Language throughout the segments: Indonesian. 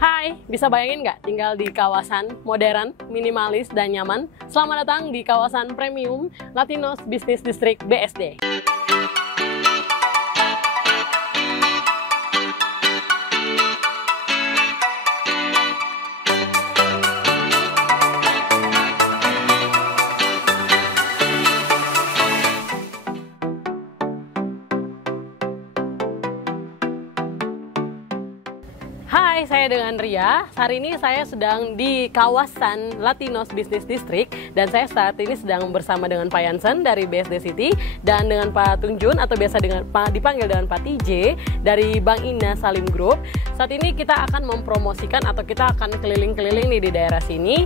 Hai, bisa bayangin nggak tinggal di kawasan modern, minimalis, dan nyaman? Selamat datang di kawasan premium Latinos Business District BSD. Hai, saya dengan Ria. Hari ini saya sedang di kawasan Latinos Business District dan saya saat ini sedang bersama dengan Pak Jansen dari BSD City dan dengan Pak Tunjun atau biasa dipanggil dengan Pak TJ dari Bank Ina Salim Group. Saat ini kita akan mempromosikan atau kita akan keliling-keliling nih di daerah sini.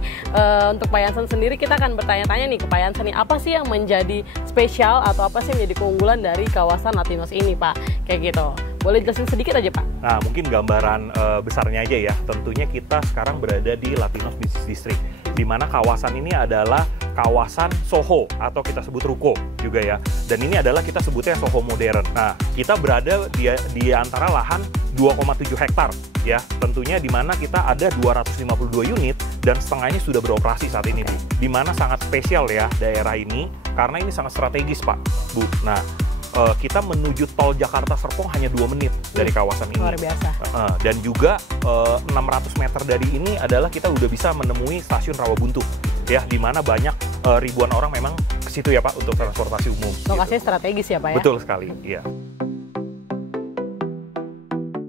Untuk Pak Jansen sendiri kita akan bertanya-tanya nih ke Pak Jansen nih, apa sih yang menjadi spesial atau apa sih yang menjadi keunggulan dari kawasan Latinos ini, Pak? Kayak gitu. Boleh jelasin sedikit aja, Pak? Nah, mungkin gambaran besarnya aja ya. Tentunya kita sekarang berada di Latinos Business District, di mana kawasan ini adalah kawasan Soho atau kita sebut ruko juga ya. Dan ini adalah kita sebutnya Soho modern. Nah, kita berada di antara lahan 2,7 hektar ya. Tentunya di mana kita ada 252 unit dan setengahnya sudah beroperasi saat ini, Bu. Di mana sangat spesial ya daerah ini karena ini sangat strategis, Pak, Bu. Nah, kita menuju tol Jakarta Serpong hanya 2 menit dari kawasan ini. Luar biasa. Dan juga 600 meter dari ini adalah kita udah bisa menemui stasiun Rawabuntu, ya, di mana banyak ribuan orang memang ke situ ya, Pak, untuk transportasi umum. Lokasinya gitu. strategis ya, Pak ya? Betul sekali, iya.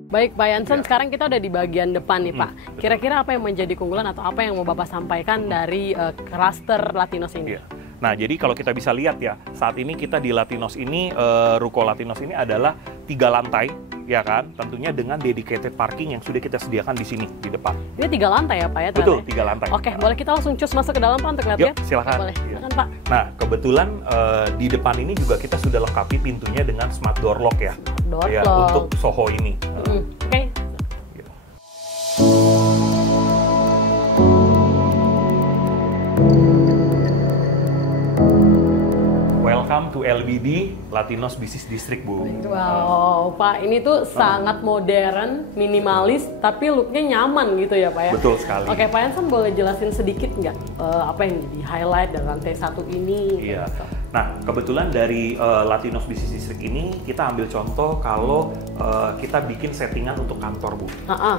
Baik, Pak Jansen, sekarang kita udah di bagian depan nih, Pak. Kira-kira apa yang menjadi keunggulan atau apa yang mau Bapak sampaikan dari klaster Latinos ini? Iya. Nah, jadi kalau kita bisa lihat ya, saat ini kita di Latinos ini, ruko Latinos ini adalah 3 lantai, ya kan? Tentunya dengan dedicated parking yang sudah kita sediakan di sini, di depan. Ini 3 lantai ya, Pak ya? Betul, 3 lantai. Oke, boleh kita langsung cus masuk ke dalam, Pak, untuk lihat ya? Yuk, silakan. Boleh, silakan, Pak. Nah, kebetulan di depan ini juga kita sudah lengkapi pintunya dengan smart door lock ya. Door Ya, lock. untuk Soho ini. Oke. Welcome to LBD, Latinos Business District, Bu. Wow, Pak, ini tuh sangat modern, minimalis, tapi looknya nyaman gitu ya, Pak ya? Betul sekali. Oke, Pak Jansen boleh jelasin sedikit nggak apa yang jadi highlight dari lantai 1 ini? Iya. Nah, kebetulan dari Latinos Business District ini kita ambil contoh kalau kita bikin settingan untuk kantor, Bu.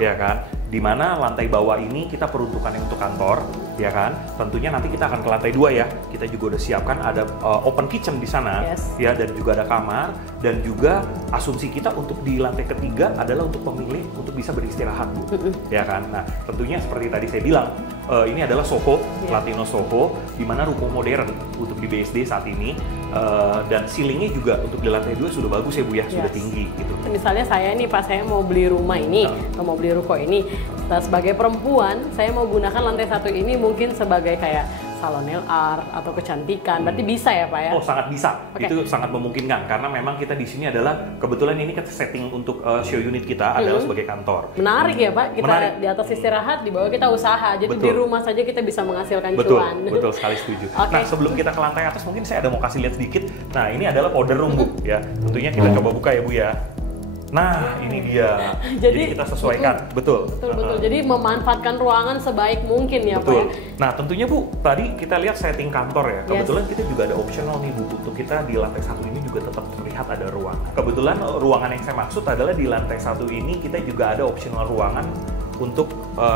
Ya kan? Di mana lantai bawah ini kita peruntukannya untuk kantor, ya kan? Tentunya nanti kita akan ke lantai 2 ya. Kita juga udah siapkan ada open kitchen di sana, ya, dan juga ada kamar, dan juga asumsi kita untuk di lantai ketiga adalah untuk pemilih untuk bisa beristirahat, Bu. Ya kan? Nah, tentunya seperti tadi saya bilang, ini adalah Soho, Latinos Soho, di mana ruko modern untuk di BSD saat ini, dan ceilingnya juga untuk di lantai 2 sudah bagus ya, Bu ya, sudah tinggi gitu. Misalnya saya nih, Pak, saya mau beli rumah ini, atau mau beli ruko ini, nah, sebagai perempuan, saya mau gunakan lantai 1 ini mungkin sebagai kayak salon nail art atau kecantikan, berarti bisa ya, Pak ya? Oh, sangat bisa. Itu sangat memungkinkan karena memang kita di sini adalah kebetulan ini kita setting untuk show unit kita adalah sebagai kantor. Menarik ya, Pak. Kita di atas istirahat, di bawah kita usaha. Jadi di rumah saja kita bisa menghasilkan cuan. Betul sekali, setuju. Nah, sebelum kita ke lantai atas mungkin saya ada mau kasih lihat sedikit. Nah, ini adalah powder room, Bu, ya. Tentunya kita coba buka ya, Bu ya. Nah, ini dia. Jadi kita sesuaikan, betul. Jadi memanfaatkan ruangan sebaik mungkin ya, Pak ya. Nah, tentunya, Bu, tadi kita lihat setting kantor ya. Kebetulan kita juga ada optional nih, Bu, untuk kita di lantai 1 ini juga tetap terlihat ada ruangan. Kebetulan ruangan yang saya maksud adalah di lantai 1 ini kita juga ada optional ruangan untuk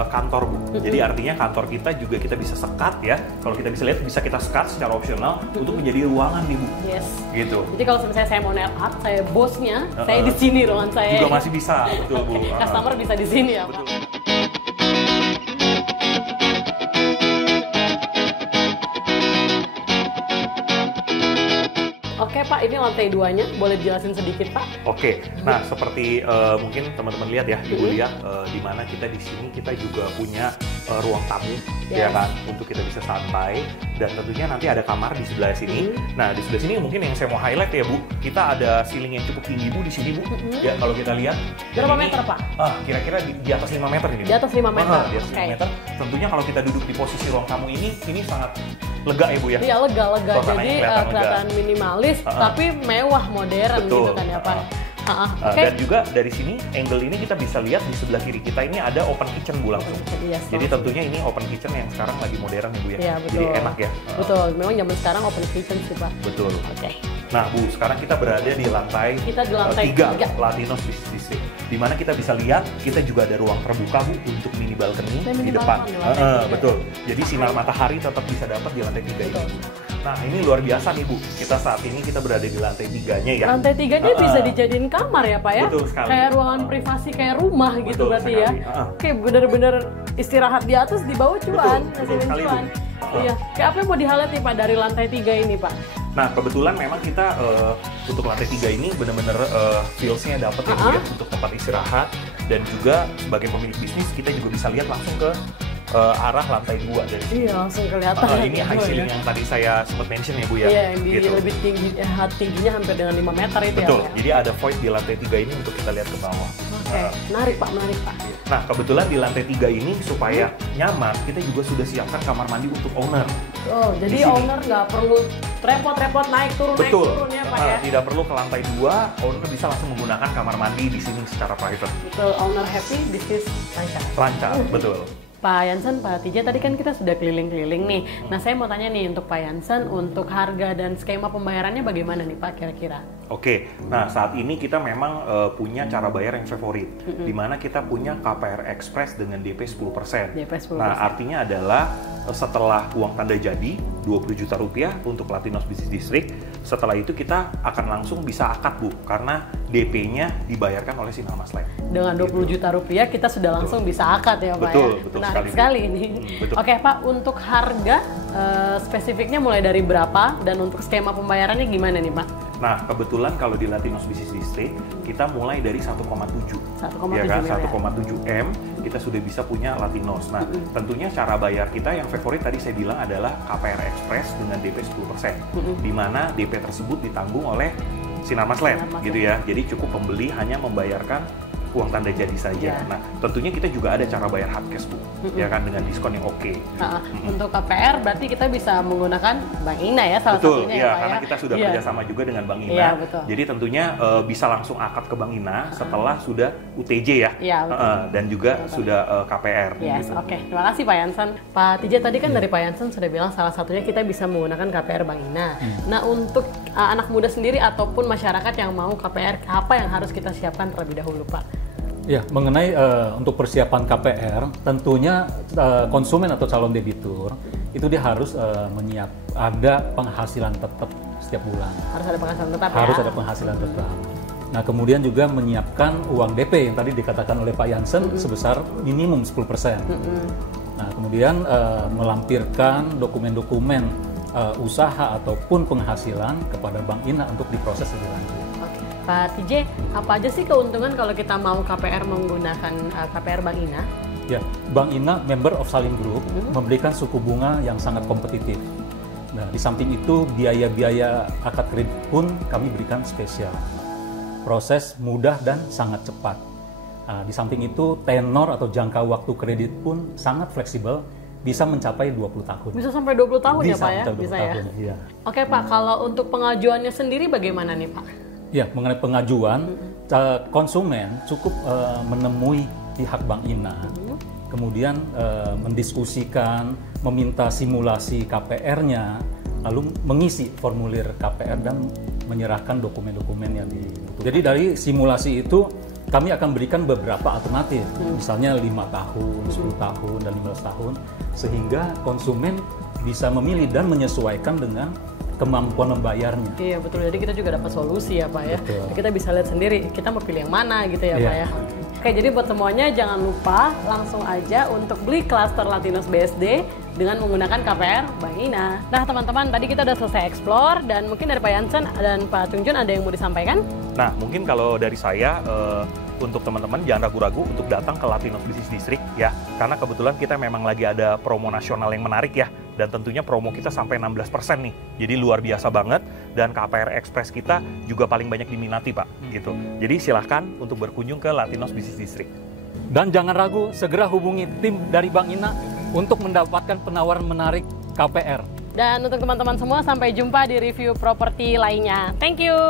kantor, Bu. Jadi artinya kantor kita juga kita bisa sekat ya. Kalau kita bisa lihat bisa kita sekat secara opsional untuk menjadi ruangan nih, Bu. Gitu. Jadi kalau misalnya saya mau nail art, saya bosnya, saya di sini ruangan saya. Juga masih bisa, betul, Bu. Customer bisa di sini ya, Pak. Oke, Pak, ini lantai 2-nya, boleh jelasin sedikit, Pak? Oke, nah seperti mungkin teman-teman lihat ya, Ibu lihat di mana kita di sini kita juga punya ruang tamu, ya kan, untuk kita bisa santai, dan tentunya nanti ada kamar di sebelah sini. Nah, di sebelah sini mungkin yang saya mau highlight ya, Bu, kita ada ceiling yang cukup tinggi, Bu, di sini, Bu. Ya, kalau kita lihat. Berapa meter, Pak? Kira-kira di atas 5 meter ini, Bu. Di atas 5 meter? Di atas 5 meter. Tentunya kalau kita duduk di posisi ruang tamu ini sangat lega ya, Bu ya? Iya, lega. Jadi kelihatan minimalis, tapi mewah, modern gitu kan ya, Pak. Dan juga dari sini, angle ini kita bisa lihat di sebelah kiri kita ini ada open kitchen Bu langsung. Jadi tentunya ini open kitchen yang sekarang lagi modern ya Bu ya. Iya, betul. Jadi enak ya. Betul, memang zaman sekarang open kitchen sih Pak. Betul. Nah Bu, sekarang kita berada di lantai 3 Latinos Business District. Di mana kita bisa lihat, kita juga ada ruang terbuka Bu untuk mini balcony di depan. Betul. Jadi sinar matahari tetap bisa dapat di lantai 3 ini. Nah ini luar biasa nih Bu, kita saat ini kita berada di lantai 3-nya ya. Lantai 3-nya bisa dijadiin kamar ya Pak ya? Betul sekali. Kayak ruangan privasi, kayak rumah gitu berarti ya? Kayak bener-bener istirahat di atas, di bawah cuan, hasilin cuan. Iya, kayak apa yang mau di-highlight nih Pak dari lantai 3 ini Pak? Nah kebetulan memang kita untuk lantai 3 ini benar-benar feels-nya dapat ya Bu ya, untuk tempat istirahat. Dan juga sebagai pemilik bisnis kita juga bisa lihat langsung ke arah lantai 2 dari sini. Iya, langsung kelihatan. Ini high ceiling yang tadi saya sempat mention ya Bu ya. Iya, yang gitu. Lebih tinggi, tingginya hampir dengan 5 meter itu. Betul, ya. Jadi ada void di lantai 3 ini untuk kita lihat ke bawah. Menarik Pak, menarik Pak. Nah kebetulan di lantai 3 ini supaya nyaman, kita juga sudah siapkan kamar mandi untuk owner. Oh, jadi owner nggak perlu repot-repot naik turun ya Pak ya? Tidak perlu ke lantai 2, owner bisa langsung menggunakan kamar mandi di sini secara private. Betul, owner happy, bisnis lancar. Lancar, betul. Pak Jansen, Pak Tije, tadi kan kita sudah keliling-keliling nih. Nah, saya mau tanya nih untuk Pak Jansen, untuk harga dan skema pembayarannya bagaimana nih Pak kira-kira? Oke, nah saat ini kita memang punya cara bayar yang favorit, di mana kita punya KPR Express dengan DP 10%. Nah, artinya adalah setelah uang tanda jadi 20 juta rupiah untuk Latinos Business District, setelah itu kita akan langsung bisa akad Bu, karena DP-nya dibayarkan oleh Sinar Maslet. Dengan 20 juta rupiah kita sudah langsung bisa akad ya Pak betul, ya? Betul menarik sekali ini. Oke Pak, untuk harga spesifiknya mulai dari berapa dan untuk skema pembayarannya gimana nih Pak? Nah, kebetulan kalau di Latinos Business District kita mulai dari 1,7. 1,7 ya kan? 1,7 M kita sudah bisa punya Latinos. Nah, tentunya cara bayar kita yang favorit tadi saya bilang adalah KPR Express dengan DP 10%. Di mana DP tersebut ditanggung oleh Sinar Maslet gitu ya. Jadi cukup pembeli hanya membayarkan uang tanda jadi saja. Nah, tentunya kita juga ada cara bayar hard cash Bu, ya kan, dengan diskon yang oke. Untuk KPR berarti kita bisa menggunakan Bank Ina ya salah satunya ya, karena kita sudah kerjasama juga dengan Bank Ina. Jadi tentunya bisa langsung akad ke Bank Ina setelah sudah UTJ ya, dan juga sudah KPR. Oke, terima kasih Pak Jansen. Pak Tije tadi kan dari Pak Jansen sudah bilang salah satunya kita bisa menggunakan KPR Bank Ina. Nah, untuk anak muda sendiri ataupun masyarakat yang mau KPR, apa yang harus kita siapkan terlebih dahulu Pak? Ya, mengenai untuk persiapan KPR, tentunya konsumen atau calon debitur itu dia harus ada penghasilan tetap setiap bulan. Harus ada penghasilan tetap Harus ada penghasilan tetap. Nah, kemudian juga menyiapkan uang DP yang tadi dikatakan oleh Pak Jansen sebesar minimum 10%. Nah, kemudian melampirkan dokumen-dokumen usaha ataupun penghasilan kepada Bank Ina untuk diproses lebih lanjut. Pak Tije, apa aja sih keuntungan kalau kita mau KPR menggunakan KPR Bank Ina? Ya, Bank Ina member of Salim Group memberikan suku bunga yang sangat kompetitif. Nah, di samping itu biaya-biaya akad kredit pun kami berikan spesial. Proses mudah dan sangat cepat. Nah, di samping itu tenor atau jangka waktu kredit pun sangat fleksibel, bisa mencapai 20 tahun. Bisa sampai 20 tahun ya Pak ya? Bisa ya? Iya. Oke Pak, kalau untuk pengajuannya sendiri bagaimana nih Pak? Ya, mengenai pengajuan, konsumen cukup menemui pihak Bank Ina, kemudian mendiskusikan, meminta simulasi KPR-nya, lalu mengisi formulir KPR dan menyerahkan dokumen-dokumen yang dibutuhkan. Jadi dari simulasi itu kami akan berikan beberapa alternatif, misalnya 5 tahun, 10 tahun, dan 15 tahun, sehingga konsumen bisa memilih dan menyesuaikan dengan kemampuan membayarnya. Iya betul, jadi kita juga dapat solusi ya Pak ya. Kita bisa lihat sendiri, kita mau pilih yang mana gitu ya Pak ya. Oke, jadi buat semuanya jangan lupa langsung aja untuk beli klaster Latinos BSD dengan menggunakan KPR Bank Ina. Nah teman-teman, tadi kita udah selesai explore dan mungkin dari Pak Jansen dan Pak Tungjun ada yang mau disampaikan? Nah, mungkin kalau dari saya untuk teman-teman jangan ragu-ragu untuk datang ke Latinos Business District ya, karena kebetulan kita memang lagi ada promo nasional yang menarik ya, dan tentunya promo kita sampai 16% nih, jadi luar biasa banget, dan KPR Express kita juga paling banyak diminati Pak, gitu. Jadi silahkan untuk berkunjung ke Latinos Business District. Dan jangan ragu, segera hubungi tim dari Bank Ina untuk mendapatkan penawaran menarik KPR. Dan untuk teman-teman semua, sampai jumpa di review properti lainnya. Thank you!